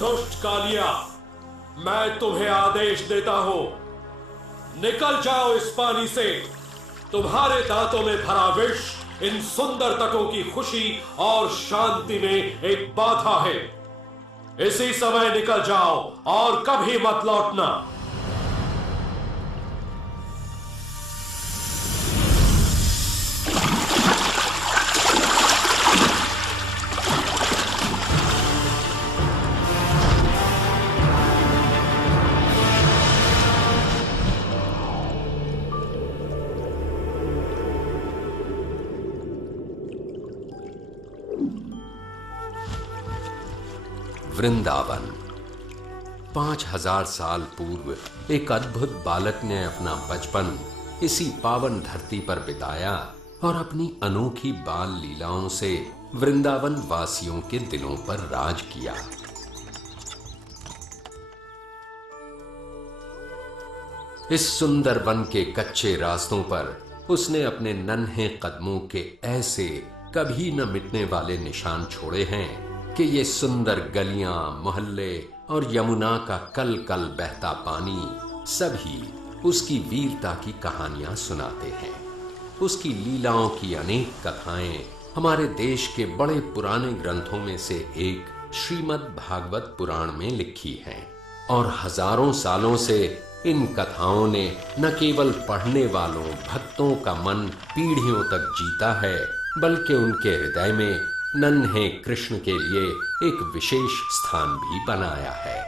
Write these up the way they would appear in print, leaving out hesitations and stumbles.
दुष्ट कालिया, मैं तुम्हें आदेश देता हूं, निकल जाओ इस पानी से। तुम्हारे दांतों में भरा विष इन सुंदर तटों की खुशी और शांति में एक बाधा है। इसी समय निकल जाओ और कभी मत लौटना। वृंदावन। 5000 साल पूर्व एक अद्भुत बालक ने अपना बचपन इसी पावन धरती पर बिताया और अपनी अनोखी बाल लीलाओं से वृंदावन वासियों के दिलों पर राज किया। इस सुंदर वन के कच्चे रास्तों पर उसने अपने नन्हे कदमों के ऐसे कभी न मिटने वाले निशान छोड़े हैं कि ये सुंदर गलियां, मोहल्ले और यमुना का कल कल बहता पानी सभी उसकी वीरता की कहानियां सुनाते हैं। उसकी लीलाओं की अनेक कथाएं हमारे देश के बड़े पुराने ग्रंथों में से एक श्रीमद् भागवत पुराण में लिखी हैं और हजारों सालों से इन कथाओं ने न केवल पढ़ने वालों भक्तों का मन पीढ़ियों तक जीता है, बल्कि उनके हृदय में नन्हे कृष्ण के लिए एक विशेष स्थान भी बनाया है।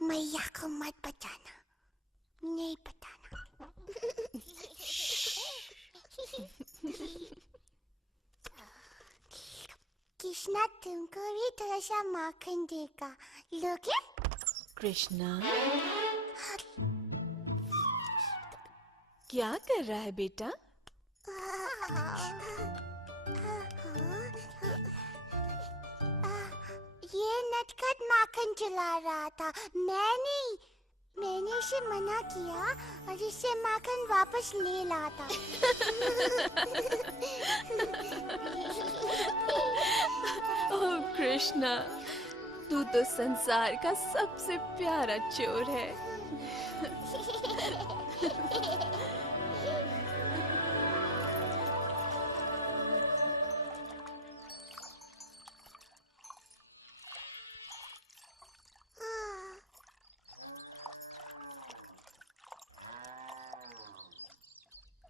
मैया को मत बताना, नहीं बताना। कृष्णा तुमको भी थोड़ा सा माखन देगा, लोगे? कृष्णा, क्या कर रहा है बेटा? ये नटखट माखन चला रहा था। मैंने इसे मना किया और इससे माखन वापस ले लाता। ओह कृष्णा, तू तो संसार का सबसे प्यारा चोर है।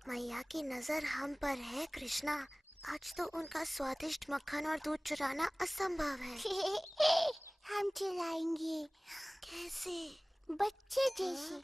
मैया की नजर हम पर है कृष्णा। आज तो उनका स्वादिष्ट मक्खन और दूध चुराना असंभव है। हम चुराएंगे। कैसे? बच्चे जैसे।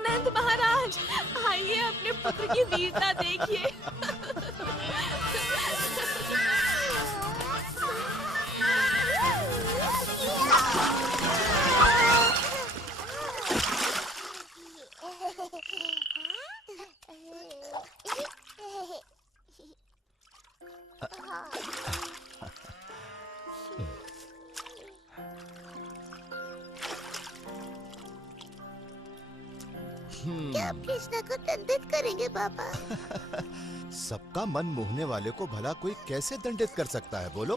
नंद महाराज, आइए अपने पुत्र की वीरता देखिए। क्या आप कृष्णा को दंडित करेंगे पापा? सबका मन मोहने वाले को भला कोई कैसे दंडित कर सकता है, बोलो?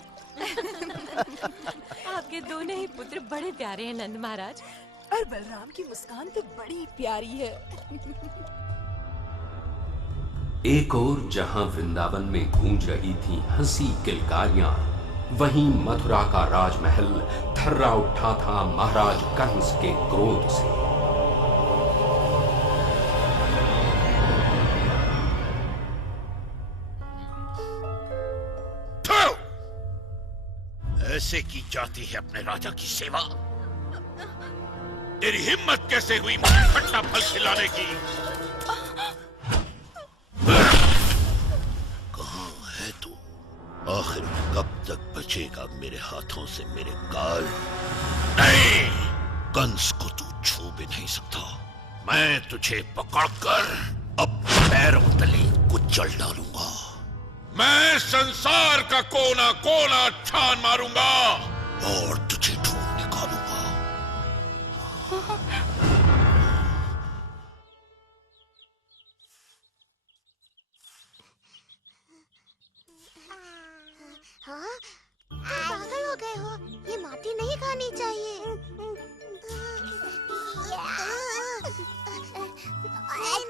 आपके दोनों ही पुत्र बड़े प्यारे हैं नंद महाराज, और बलराम की मुस्कान तो बड़ी प्यारी है। एक ओर जहां वृंदावन में गूंज रही थी हंसी किलकारियां, वहीं मथुरा का राजमहल थर्रा उठा था महाराज कंस के क्रोध से। ऐसे की जाती है अपने राजा की सेवा? तेरी हिम्मत कैसे हुई मुझे खट्टा फल खिलाने की? कहाँ है तू? आखिर कब तक बचेगा मेरे हाथों से मेरे काल? नहीं, कंस को तू छू भी नहीं सकता। मैं तुझे पकड़कर अब पैरों तले कुचल डालूंगा। मैं संसार का कोना कोना छान मारूंगा और तुझे ढूंढ निकालूंगा। हाँ? पागल हो गए हो? ये माटी नहीं खानी चाहिए।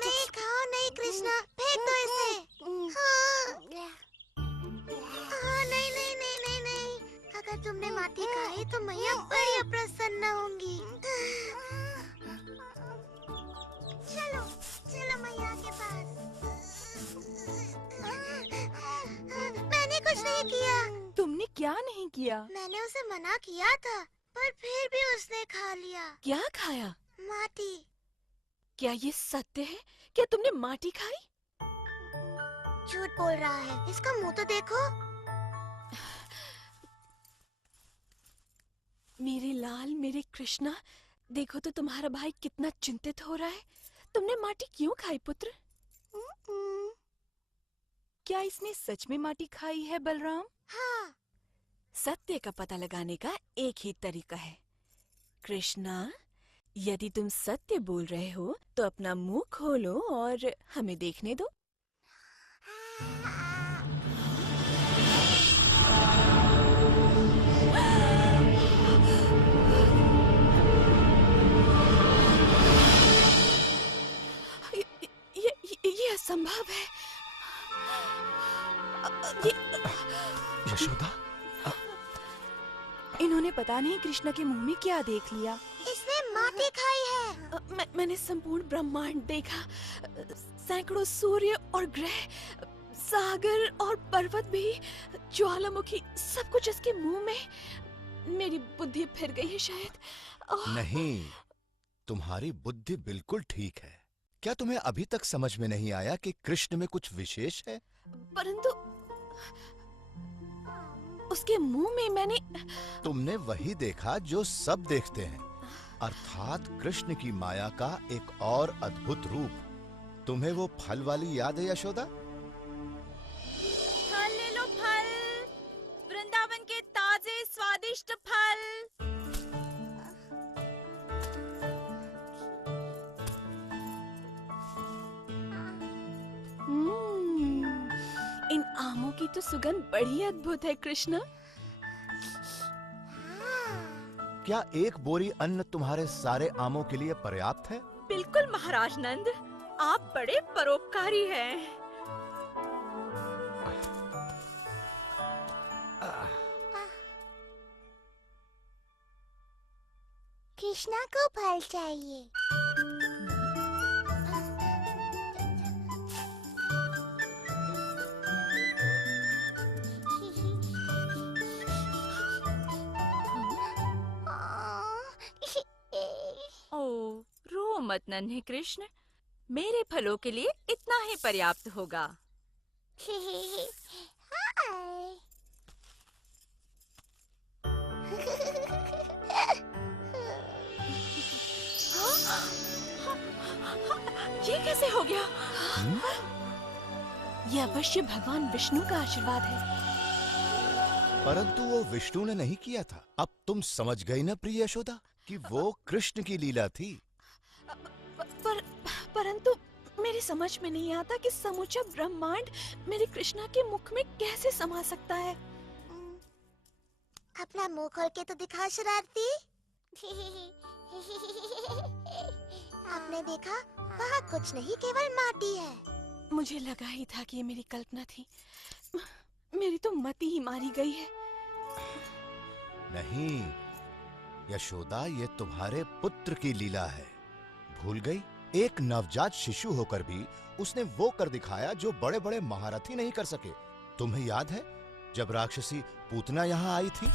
नहीं खाओ नहीं कृष्णा, फेंक दो इसे। नहीं नहीं नहीं नहीं नहीं, अगर तुमने माटी खाई तो मैया बड़ी अप्रसन्न होंगी। चलो चलो मैया के पास। मैंने कुछ नहीं किया। तुमने क्या नहीं किया? मैंने उसे मना किया था, पर फिर भी उसने खा लिया। क्या खाया? माटी। क्या ये सत्य है? क्या तुमने माटी खाई? झूठ बोल रहा है, इसका मुंह तो देखो। मेरे लाल, मेरे कृष्णा, देखो तो तुम्हारा भाई कितना चिंतित हो रहा है। तुमने माटी क्यों खाई पुत्र? क्या इसने सच में माटी खाई है बलराम? हाँ। सत्य का पता लगाने का एक ही तरीका है। कृष्णा, यदि तुम सत्य बोल रहे हो तो अपना मुंह खोलो और हमें देखने दो। ये असंभव है। इन्होंने पता नहीं कृष्णा के मुंह में क्या देख लिया। इसने माटी खाई है। मैंने संपूर्ण ब्रह्मांड देखा, सैकड़ों सूर्य और ग्रह, सागर और पर्वत भी, ज्वालामुखी, सब कुछ इसके मुंह में। मेरी बुद्धि फिर गई है शायद। नहीं, तुम्हारी बुद्धि बिल्कुल ठीक है। क्या तुम्हें अभी तक समझ में नहीं आया कि कृष्ण में कुछ विशेष है? परंतु उसके मुंह में मैंने तुमने वही देखा जो सब देखते हैं, अर्थात कृष्ण की माया का एक और अद्भुत रूप। तुम्हें वो फल वाली याद है यशोदा? फल ले लो, फल, वृंदावन के ताजे स्वादिष्ट फल। इन आमों की तो सुगंध बड़ी अद्भुत है कृष्णा। क्या एक बोरी अन्न तुम्हारे सारे आमों के लिए पर्याप्त है? बिल्कुल महाराज नंद, आप बड़े परोपकारी हैं। कृष्णा को फल चाहिए। ओ, रो मत नन्हे कृष्ण, मेरे फलों के लिए इतना ही पर्याप्त होगा। ये कैसे हो गया? ये अवश्य भगवान विष्णु का आशीर्वाद है। परंतु वो विष्णु ने नहीं किया था। अब तुम समझ गई ना प्रिय यशोदा कि वो कृष्ण की लीला थी। परंतु मेरी समझ में नहीं आता कि समूचा ब्रह्मांड मेरे कृष्णा के मुख में कैसे समा सकता है। अपना मुंह खोल के तो दिखा शरारती। आपने देखा, वहाँ कुछ नहीं, केवल माटी है। मुझे लगा ही था कि ये मेरी कल्पना थी। मेरी तो मति ही मारी गई है। नहीं यशोदा, ये तुम्हारे पुत्र की लीला है। भूल गई? एक नवजात शिशु होकर भी उसने वो कर दिखाया जो बड़े बड़े महारथी नहीं कर सके। तुम्हें याद है जब राक्षसी पूतना यहाँ आई थी?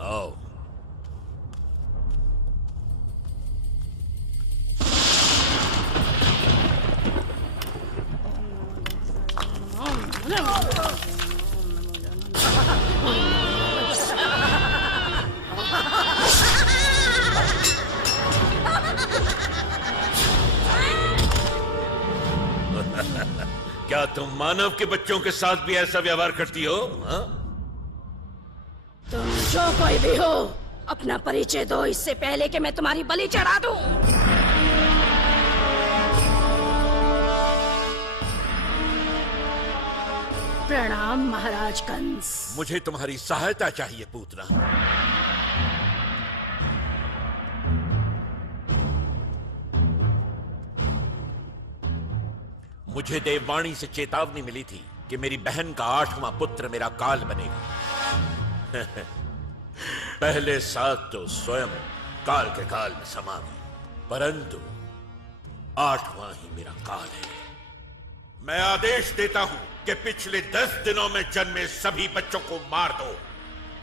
आओ। क्या तुम मानव के बच्चों के साथ भी ऐसा व्यवहार करती हो? हाँ? तुम जो कोई भी हो, अपना परिचय दो, इससे पहले कि मैं तुम्हारी बलि चढ़ा दूं। प्रणाम महाराज कंस। मुझे तुम्हारी सहायता चाहिए पूतना। मुझे देववाणी से चेतावनी मिली थी कि मेरी बहन का 8वां पुत्र मेरा काल बनेगा। पहले 7 तो स्वयं काल के काल में समा गए, परंतु 8वां ही मेरा काल है। मैं आदेश देता हूं कि पिछले 10 दिनों में जन्मे सभी बच्चों को मार दो,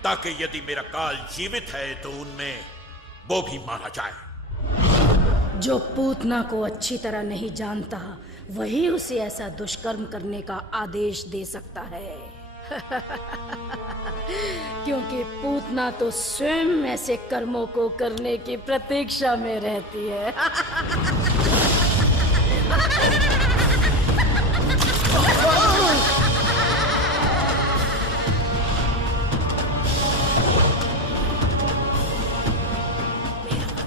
ताकि यदि मेरा काल जीवित है तो उनमें वो भी मारा जाए। जो पूतना को अच्छी तरह नहीं जानता, वही उसे ऐसा दुष्कर्म करने का आदेश दे सकता है। क्योंकि पूतना तो स्वयं ऐसे कर्मों को करने की प्रतीक्षा में रहती है।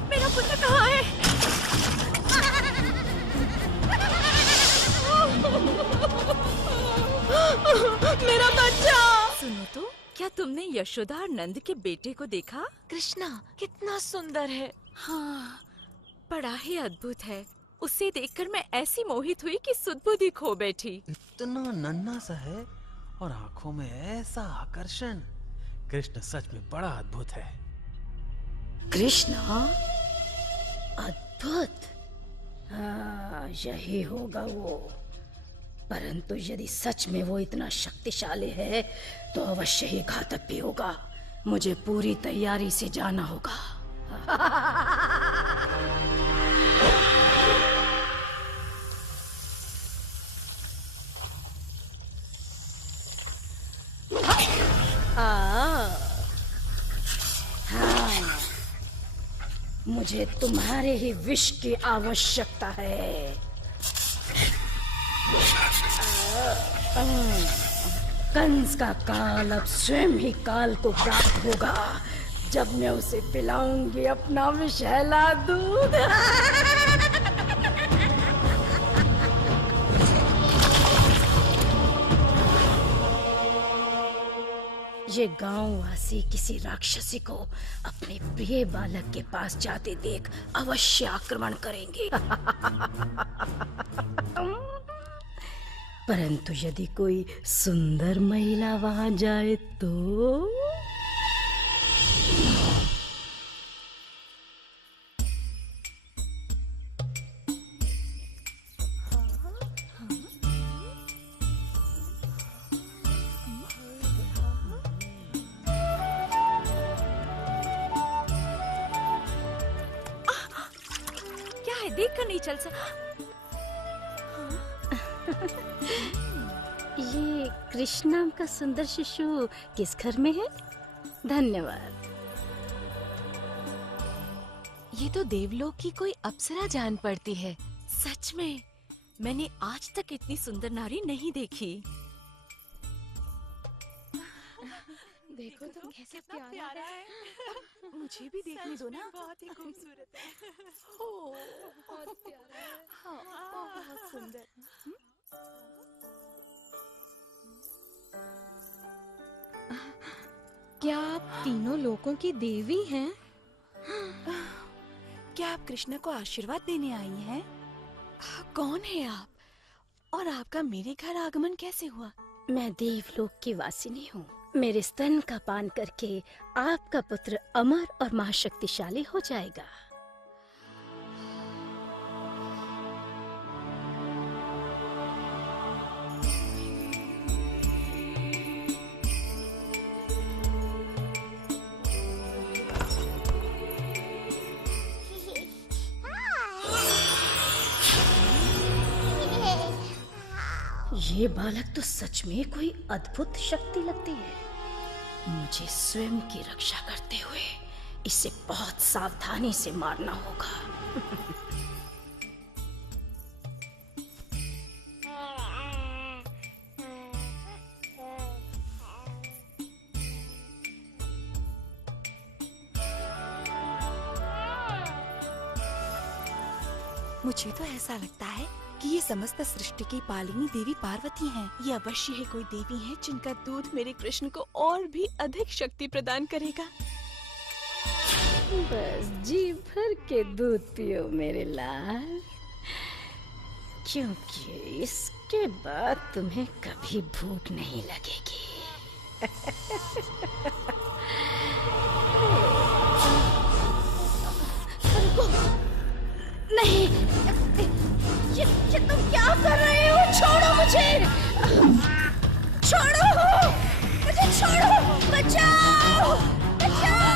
मेरा पुत्र कहाँ है? मेरा बच्चा! सुनो तो, क्या तुमने यशोदा और नंद के बेटे को देखा? कृष्णा कितना सुंदर है। हाँ, बड़ा ही अद्भुत है। उसे देखकर मैं ऐसी मोहित हुई कि सुध-बुध ही खो बैठी। इतना नन्हा सा है और आंखों में ऐसा आकर्षण। कृष्ण सच में बड़ा अद्भुत है। कृष्ण अद्भुत, हाँ यही होगा वो। परंतु यदि सच में वो इतना शक्तिशाली है तो अवश्य ही घातक भी होगा। मुझे पूरी तैयारी से जाना होगा। हाँ, मुझे तुम्हारे ही विष की आवश्यकता है। कंस का काल अब स्वयं ही काल को प्राप्त होगा जब मैं उसे पिलाऊंगी अपना विषैला दूध। ये गांववासी किसी राक्षसी को अपने प्रिय बालक के पास जाते देख अवश्य आक्रमण करेंगे। परंतु यदि कोई सुंदर महिला वहां जाए तो क्या है, देख कर नहीं चल सकता। ये कृष्ण नाम का सुंदर शिशु किस घर में है? धन्यवाद। ये तो देवलोक की कोई अप्सरा जान पड़ती है। सच में मैंने आज तक इतनी सुंदर नारी नहीं देखी। देखो तो कैसे प्यारा है। मुझे भी देखने दो ना। बहुत ही खूबसूरत है। ओ, बहुत प्यारा है। हाँ, बहुत सुंदर। क्या आप तीनों लोगों की देवी हैं? क्या आप कृष्ण को आशीर्वाद देने आई हैं? कौन है आप? और आपका मेरे घर आगमन कैसे हुआ? मैं देवलोक की वासिनी हूँ। मेरे स्तन का पान करके आपका पुत्र अमर और महाशक्तिशाली हो जाएगा। ये बालक तो सच में कोई अद्भुत शक्ति लगती है। मुझे स्वयं की रक्षा करते हुए इसे बहुत सावधानी से मारना होगा। मुझे तो ऐसा लगता है कि ये समस्त सृष्टि की पालिनी देवी पार्वती हैं। ये अवश्य ही कोई देवी है जिनका दूध मेरे कृष्ण को और भी अधिक शक्ति प्रदान करेगा। बस जी भर के दूध पियो मेरे लाल, क्योंकि इसके बाद तुम्हें कभी भूख नहीं लगेगी। नहीं, ये तुम क्या कर रहे हो? छोड़ो मुझे, छोड़ो मुझे, छोड़ो, बचाओ, बचाओ।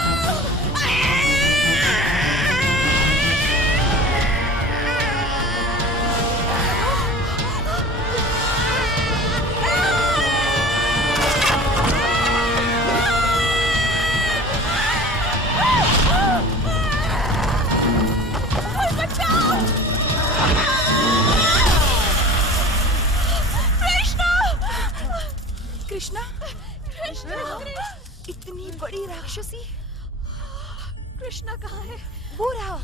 कृष्णा, कृष्णा, इतनी बड़ी राक्षसी। कृष्णा कहाँ है? वो रहा।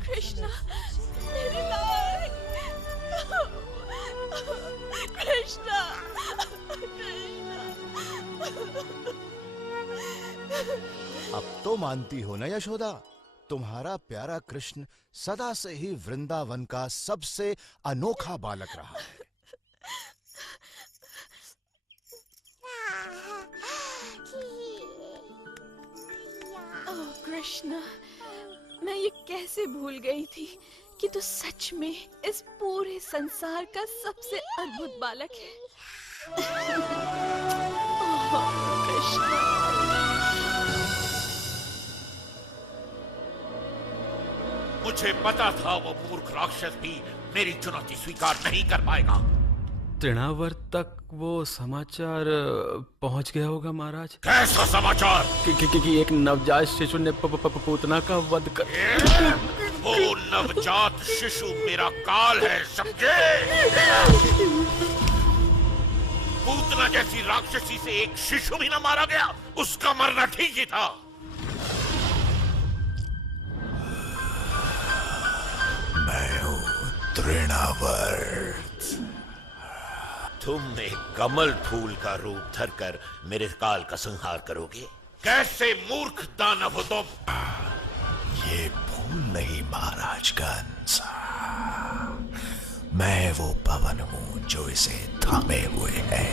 कृष्णा, मेरे लाल। कृष्णा, अब तो मानती हो ना यशोदा? तुम्हारा प्यारा कृष्ण सदा से ही वृंदावन का सबसे अनोखा बालक रहा है। ओह कृष्णा, मैं ये कैसे भूल गई थी कि तू सच में इस पूरे संसार का सबसे अद्भुत बालक है। ओह कृष्णा। मुझे पता था वो मूर्ख राक्षस भी मेरी चुनौती स्वीकार नहीं कर पाएगा। तृणावर्त तक वो समाचार पहुंच गया होगा महाराज। कैसा समाचार? कि एक नवजात शिशु ने पूतना का वध कर। वो नवजात शिशु मेरा काल है, समझे? पूतना जैसी राक्षसी से एक शिशु भी ना मारा गया, उसका मरना ठीक ही था। मैं हूँ तृणावर्त। तुम एक कमल फूल का रूप धरकर मेरे काल का संहार करोगे? कैसे मूर्ख दानव हो तुम! ये फूल नहीं महाराज कंस, मैं वो पवन हूँ जो इसे थामे हुए है।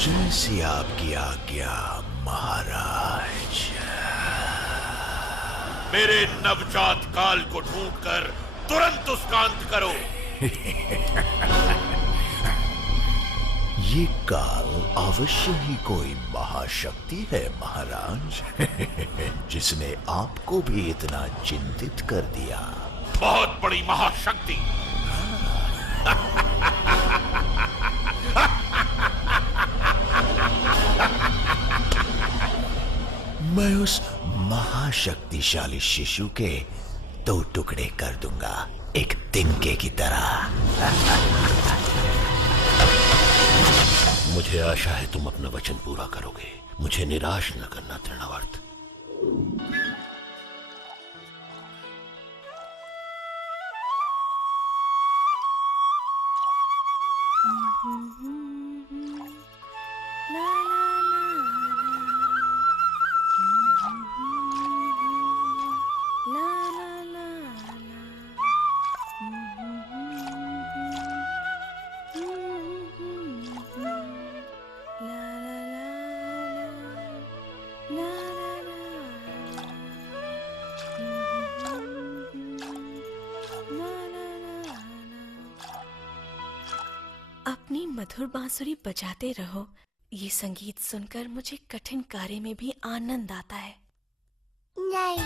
जैसी आपकी आज्ञा महाराज। मेरे नवजात काल को ढूंढकर तुरंत उसका अंत करो। ये काल अवश्य ही कोई महाशक्ति है महाराज, जिसने आपको भी इतना चिंतित कर दिया। बहुत बड़ी महाशक्ति। मैं उस महाशक्तिशाली शिशु के 2 टुकड़े कर दूंगा, एक तिनके की तरह। मुझे आशा है तुम अपना वचन पूरा करोगे। मुझे निराश न करना तृणावर्त। अपनी मधुर बांसुरी बजाते रहो। ये संगीत सुनकर मुझे कठिन कार्य में भी आनंद आता है। नहीं,